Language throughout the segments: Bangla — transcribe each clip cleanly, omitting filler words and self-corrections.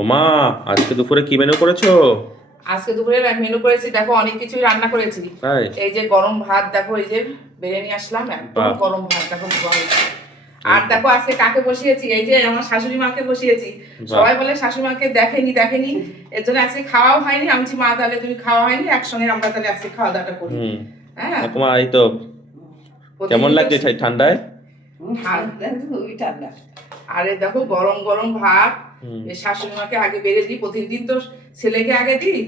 ওমা, আজকে দুপুরে কি মেনু করেছো? আজকে দুপুরে মেনু করেছি, দেখো অনেক কিছুই রান্না করেছি। তাই? এই যে গরম ভাত, দেখো এই যে বেড়ে নিয়ে আসলাম, একদম বাহ। গরম ভাত দেখো গরম। আর দেখো আজকে কাকে বসিয়েছি, এই যে আমার শাশুড়ি মাকে বসিয়েছি। বাহ। সবাই বলে শাশুড়ি মাকে দেখেনি দেখেনি, এর জন্য আজকে খাওয়াও হয়নি। আমি বলছি মা তাহলে তুমি খাওয়া হয়নি, একসঙ্গে আমরা তাহলে আজকে খাওয়া দাওয়াটা করি। হ্যাঁ, তোমার এই তো কেমন লাগছে ঠান্ডায়? ঠান্ডা। আরে দেখো গরম গরম ভাত, এই শাশুড়ি মাকে আগে বেড়ে দিই। প্রতিদিন তো ছেলেকে আগে দিই,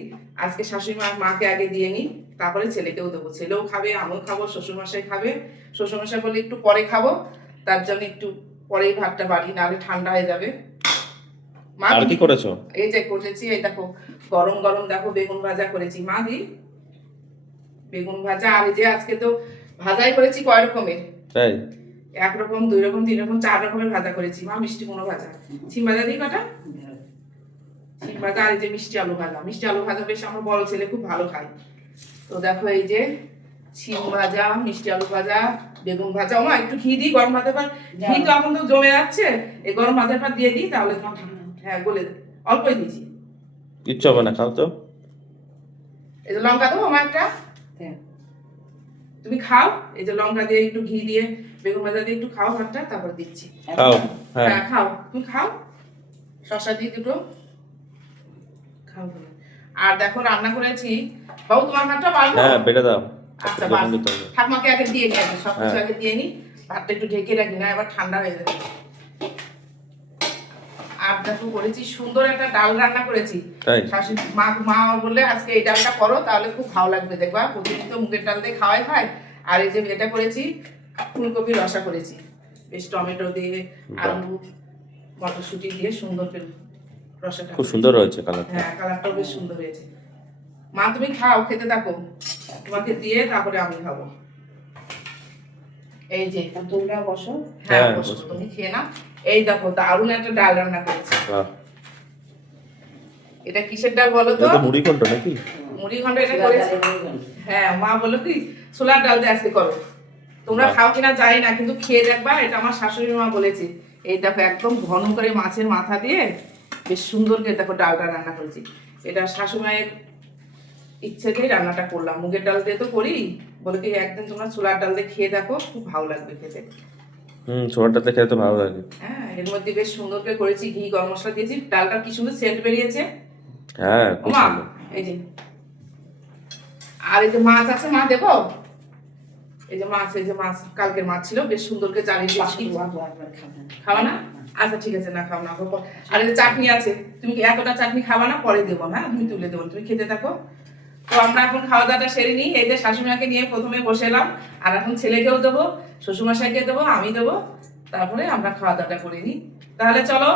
আজকে শাশুড়ি মাকে আগে দিয়ে নিই, তারপরে ছেলেকেও দেবো। ছেলেও খাবে, আমিও খাবো, শ্বশুরমশাই খাবে। শ্বশুরমশাই বলে একটু পরে খাবো, তার জন্য একটু পরেই ভাতটা বাড়ি, নাহলে ঠান্ডা হয়ে যাবে। মা আর কি করেছো? এই যে করেছি, এই দেখো গরম গরম দেখো বেগুন ভাজা করেছি মা দি, বেগুন ভাজা। আর এই যে আজকে তো ভাজাই করেছি কয় রকমের, তাই? একরকম, দুই রকম, তিন রকম, চার রকমের ভাজা করেছি মা। মিষ্টি কুমড়ো ভাজা, সিম ভাজা দিই কটা, সিম ভাজা। আর এই যে মিষ্টি আলু ভাজা। মিষ্টি আলু ভাজা বেশ আমার বড় ছেলে খুব ভালো খায়। তো দেখো এই যে সিম ভাজা, মিষ্টি আলু ভাজা, বেগুন ভাজা। ও মা একটু ঘি দিই, গরম ভাতের পর ঘি তো এখন তো জমে যাচ্ছে, এই গরম ভাতের পর দিয়ে দিই, তাহলে তোমার ঠান্ডা। হ্যাঁ বলে অল্পই দিয়েছি। কিচ্ছু হবে না, খাও তো। এই যে লঙ্কা দেবো আমার একটা, তুমি খাও। এই যে লঙ্কা দিয়ে একটু ঘি দিয়ে বেগুন ভাজা দিয়ে একটু খাও ভাতটা, তারপর দিচ্ছি। খাও। হ্যাঁ, হ্যাঁ খাও, তুমি খাও। শসা দিয়ে দুটো খাও। আর দেখো রান্না করেছি, বাবু তোমার ভাতটা বাড়বো। হ্যাঁ বেড়ে দাও। আচ্ছা লবণ বাস, দিতে হবে। ঠাকমাকে আগে দিয়ে নিই, আগে সবকিছু হ্যাঁ। আগে দিয়ে নিই। ভাতটা একটু ঢেকে রাখি, না এবার ঠান্ডা হয়ে যাবে। আর দেখো করেছি সুন্দর একটা ডাল রান্না করেছি। তাই? শাশুড়ি মা বললে আজকে এই ডালটা করো, তাহলে খুব ভালো লাগবে। দেখবা প্রতিদিন তো মুগের ডাল দিয়ে খাওয়াই খায়। আর এই যে এটা করেছি, ফুলকপির রসা করেছি, বেশ টমেটো দিয়ে আলু মটরশুঁটি দিয়ে সুন্দর করে রসাটা। খুব সুন্দর হয়েছে কালারটা। হ্যাঁ কালারটাও বেশ সুন্দর হয়েছে। মা তুমি খাও, খেতে থাকো, তোমাকে দিয়ে তারপরে আমি খাবো। এই যে তোমরা বসো। হ্যাঁ হ্যাঁ, বসো, বসো। তুমি খেয়ে নাও। এই দেখো দারুণ একটা ডাল রান্না করেছি। বাহ। এটা কিসের ডাল বলো তো? এটা তো মুড়ি ঘন্ট নাকি? মুড়ি ঘন্ট এটা করেছি। হ্যাঁ মা বললো কি ছোলার ডাল দিয়ে আজকে করো। তোমরা খাও কিনা জানি না, কিন্তু খেয়ে দেখবা। এটা আমার শাশুড়ি মা বলেছে। এই দেখো একদম ঘন করে মাছের মাথা দিয়ে বেশ সুন্দর করে দেখো ডালটা রান্না করেছি। এটা শাশুড়ি মায়ের ইচ্ছেতেই রান্নাটা করলাম। মুগের ডাল দিয়ে তো করি, বলে কি একদিন তোমরা ছোলার ডাল দিয়ে খেয়ে দেখো, খুব ভালো লাগবে খেতে। ছোটটাতে খেতে তো ভালো লাগে। হ্যাঁ এর মধ্যে বেশ সুন্দর করে করেছি, ঘি গরম মশলা দিয়েছি, ডালটা কি সুন্দর সেন্ট বেরিয়েছে। হ্যাঁ খুব মা সুন্দর। এই যে, আর এই যে মাছ আছে মা দেবো। এই যে মাছ, এই যে মাছ কালকের মাছ ছিল, বেশ সুন্দর করে চালিয়ে দিয়েছি। খাওয়া না? আচ্ছা ঠিক আছে, না খাও না। আর এই যে চাটনি আছে, তুমি কি এতটা চাটনি খাওয়া না? পরে দেবো, হ্যাঁ তুমি তুলে দেবো, তুমি খেতে থাকো। তো আমরা এখন খাওয়া দাওয়াটা সেরে নিই। এই যে শাশুড়িমাকে নিয়ে প্রথমে বসে এলাম, আর এখন ছেলেকেও দেবো, শ্বশুরমশাইকে দেবো, আমি দেবো, তারপরে আমরা খাওয়া দাওয়াটা করে নিই। তাহলে চলো।